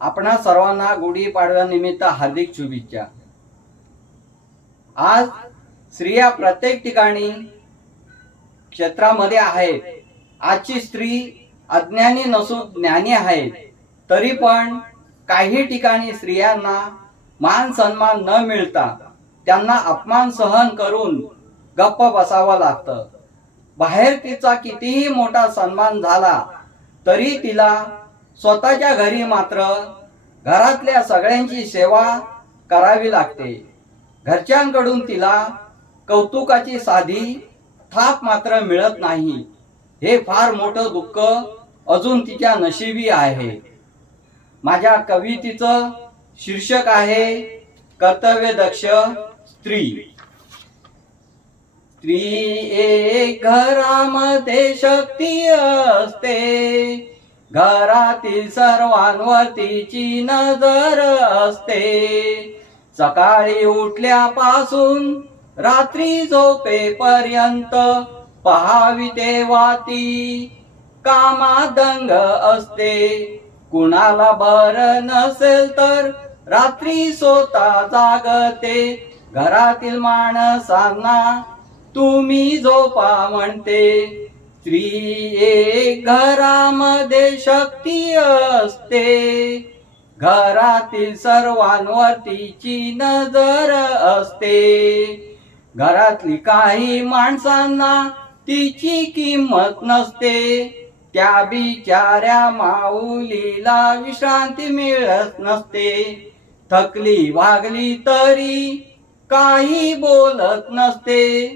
आपणा सर्वांना गुढीपाडव्यानिमित्त हार्दिक शुभेच्छा। आज स्त्रिया प्रत्येक ठिकाणी क्षेत्रामध्ये आहेत। आजची स्त्री अज्ञानी नसून ज्ञानी आहे, तरी पण काही ठिकाणी स्त्रियांना मान सन्मान न मिळता त्यांना अपमान सहन करून गप्प बसावं लागतं। बाहेर तिचा कितीही मोठा सन्मान झाला तरी तिला स्वतःच्या घरी मात्र घरातल्या सगळ्यांची सेवा करावी लागते। घरच्यांकडून तिला कौतुकाची साधी थाप मात्र मिळत नाही। हे फार मोठं दुःख अजून तिच्या नशिबी आहे। माझ्या कवितेचं शीर्षक आहे कर्तव्यदक्ष स्त्री। स्त्री एक घरामध्ये शक्ती असते, घरातील सर्वांवर तिची नजर असते। सकाळी उठल्यापासून रात्री झोपेपर्यंत पहावी तेव्हा ती कामात दंग असते। कुणाला बरं नसेल तर रात्री स्वतः जागते, घरातील माणसांना तुम्ही झोपा म्हणते। स्त्री एक घरामध्ये शक्ती असते, घरातील सर्वांवर तिची नजर असते। घरातली काही माणसांना तिची किंमत नसते, त्या बिचाऱ्या माऊलीला विश्रांती मिळत नसते। थकली भागली तरी काही बोलत नसते,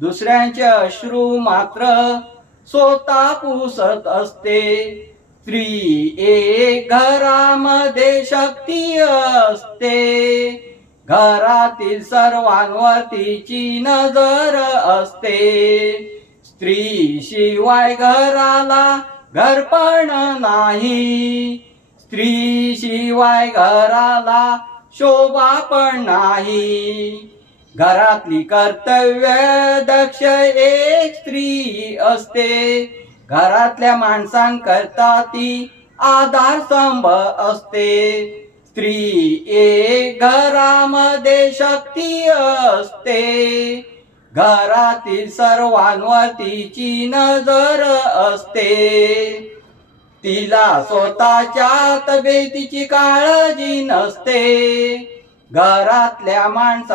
दुसऱ्यांचे अश्रू मात्र स्वतः पुसत असते। स्त्री एक घरामध्ये शक्ती असते, घरातील सर्वांवर तिची नजर असते। स्त्री शिवाय घराला घरपण नाही, स्त्री शिवाय घराला शोभा पण नाही। घरातली कर्तव्य दक्ष एक स्त्री असते, घरातल्या माणसांकरता ती आधारस्तंभ असते। स्त्री एक घरामध्ये शक्ती असते, घरातील सर्वांवर तिची नजर असते। तिला स्वतःच्या तब्येतीची काळजी नसते, घरातल्या माणसांची